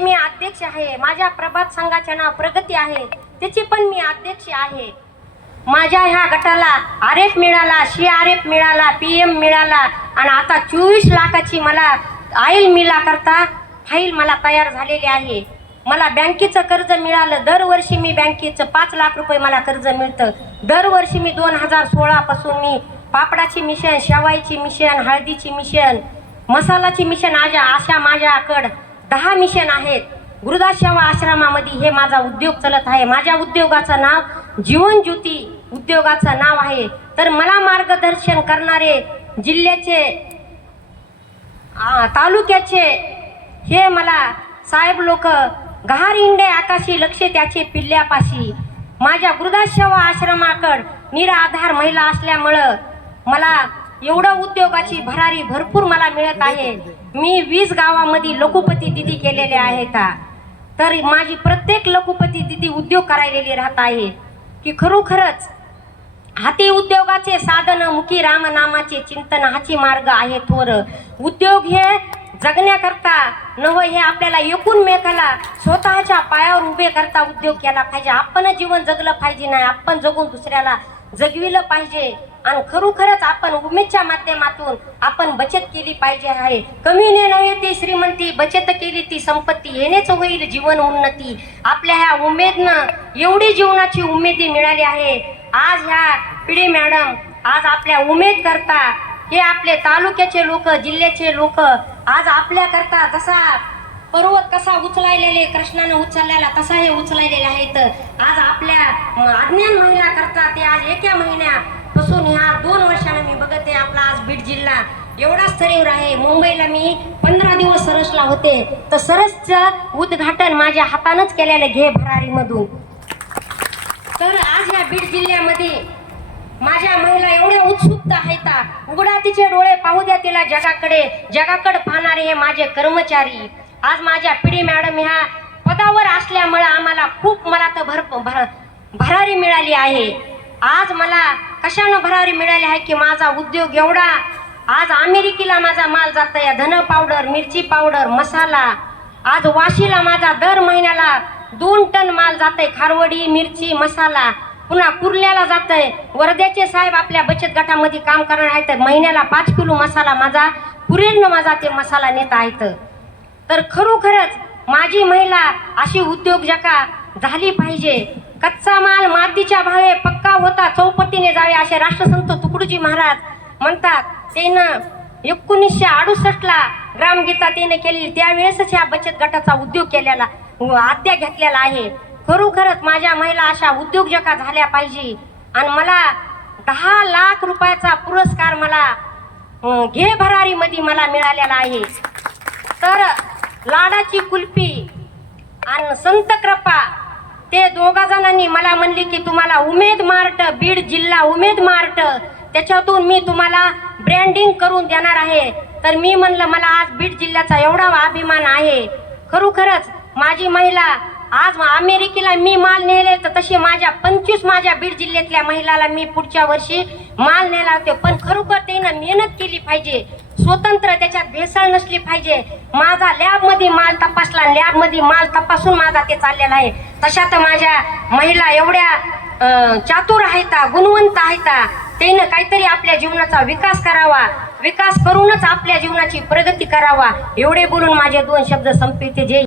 मी अध्यक्ष आहे। माझ्या प्रभात संघाचे नाव प्रगती आहे, त्याची पण मी अध्यक्ष आहे। माझ्या ह्या गटाला RF मिळाला, CRF मिळाला, PM मिळाला आणि आता 24 लाखाची मला आईल मिला करता फाईल मला तयार झालेली आहे। मला बँकेचं कर्ज मिळालं। दरवर्षी मी बँकेचं 5 लाख रुपये मला कर्ज मिळतं। दरवर्षी मी 2016 पासून मी पापडाची मिशन, शेवाईची मिशन, हळदीची मिशन, मसालाची मिशन अशा माझ्याकडं 10 मिशन आहेत। वृद्धाश्रम आश्रमामध्ये हे माझा उद्योग चालत आहे। माझ्या उद्योगाचं नाव जीवन ज्योती उद्योगाचं नाव आहे। तर मला मार्गदर्शन करणारे जिल्ह्याचे तालुक्याचे हे मला साहेब लोक गहार इंडे आकाशी लक्ष त्याचे पिल्ल्यापाशी। माझ्या वृद्धाश्रम आश्रमाकड निराधार महिला असल्यामुळं मला एवढं उद्योगाची भरारी भरपूर मला मिळत आहे। मी 20 गावामध्ये लखुपती दिदी केलेले आहेत। तर माझी प्रत्येक लखुपती दिदी उद्योग करायलेली राहत आहे की खरोखरच हाती उद्योगाचे साधन मुखी राम नामाचे चिंतन हाची मार्ग आहे थोर। उद्योग हे जगण्याकरता नव हे आपल्याला एकूणमेकाला स्वतःच्या पायावर उभे करता उद्योग केला पाहिजे। आपण जीवन जगलं पाहिजे नाही, आपण जगून दुसऱ्याला जगविलं पाहिजे। आणि खरोखरच आपण उमेदच्या माध्यमातून आपण बचत केली पाहिजे आहे। कमीने नव्हे ती श्रीमंती, बचत केली ती संपत्ती, येणेच होईल जीवन उन्नती। आपल्या ह्या उमेदनं एवढी जीवनाची उमेदी मिळाली आहे। आज ह्या पिढी मॅडम आज आपल्या उमेद करता हे आपले तालुक्याचे लोक, जिल्ह्याचे लोक आज आपल्या करता जसा पर्वत कसा उचलायलेले कृष्णानं उचललेला तसा हे उचलायलेले आहेत। आज आपल्या अज्ञान महिला करता ते आज एका महिन्यापासून ह्या 2 वर्षानं मी बघते आपला आज बीड जिल्हा एवढा स्तरीवर आहे। मुंबईला मी 15 दिवस सरसला होते, तर सरसचं उद्घाटन माझ्या हातानंच केलेलं घे भरारीमधून। तर आज या बीड जिल्ह्यामध्ये माझ्या महिला एवढ्या उत्सुकता आहेत। उघडा तिचे डोळे पाहू द्या तिला जगाकडे पाहणारे हे माझे कर्मचारी। आज माझ्या पिढी मॅडम ह्या पदावर असल्यामुळे आम्हाला खूप मला तर भरारी मिळाली आहे। आज मला कशानं भरारी मिळाली आहे की माझा उद्योग एवढा आज अमेरिकेला माझा माल जात आहे। धन पावडर, मिरची पावडर, मसाला। आज वाशीला माझा दर महिन्याला 2 टन माल जात आहे। खारवडी, मिरची, मसाला। पुन्हा कुर्ल्याला जात आहे। वर्ध्याचे साहेब आपल्या बचत गटामध्ये काम करणार आहेत। महिन्याला 5 किलो मसाला माझा पुरेल माझा ते मसाला नेत आहेत। तर खरोखरच माझी महिला अशी उद्योजका झाली पाहिजे। कच्चा माल मातीच्या भावे पक्का होता चौपटीने जावे असे राष्ट्रसंत तुकडोजी महाराज म्हणतात। त्यानं 1968ला ग्रामगीता त्याने केलेली त्यावेळेसच ह्या बचत गटाचा उद्योग केलेला आद्या घेतलेला आहे। खरोखरच माझ्या महिला अशा उद्योजका झाल्या पाहिजे। आणि मला 10 लाख रुपयाचा पुरस्कार मला घे भरारीमध्ये मला मिळालेला आहे। तर लाडाची कुल्फी आणि संत कृपा ते दोघा जणांनी मला म्हणले की तुम्हाला उमेद मार्ट, बीड जिल्हा उमेद मार्ट त्याच्यातून मी तुम्हाला ब्रँडिंग करून देणार आहे। तर मी म्हणलं मला आज बीड जिल्ह्याचा एवढा अभिमान आहे। खरोखरच माझी महिला आज अमेरिकेला मी माल नेले तर तसे माझ्या 25 माझ्या बीड जिल्ह्यातल्या महिलाला मी पुढच्या वर्षी माल नेला होते। पण खरोखर त्यानं मेहनत केली पाहिजे, स्वतंत्र त्याच्यात भेसळ नसली पाहिजे। माझा लॅबमध्ये माल तपासला, लॅबमध्ये माल तपासून माझा ते चाललेला आहे। तशा तर माझ्या महिला एवढ्या चातुर आहेत, गुणवंत आहेत। त्यानं काहीतरी आपल्या जीवनाचा विकास करावा, विकास करूनच आपल्या जीवनाची प्रगती करावा। एवढे बोलून माझे 2 शब्द संपविते। जय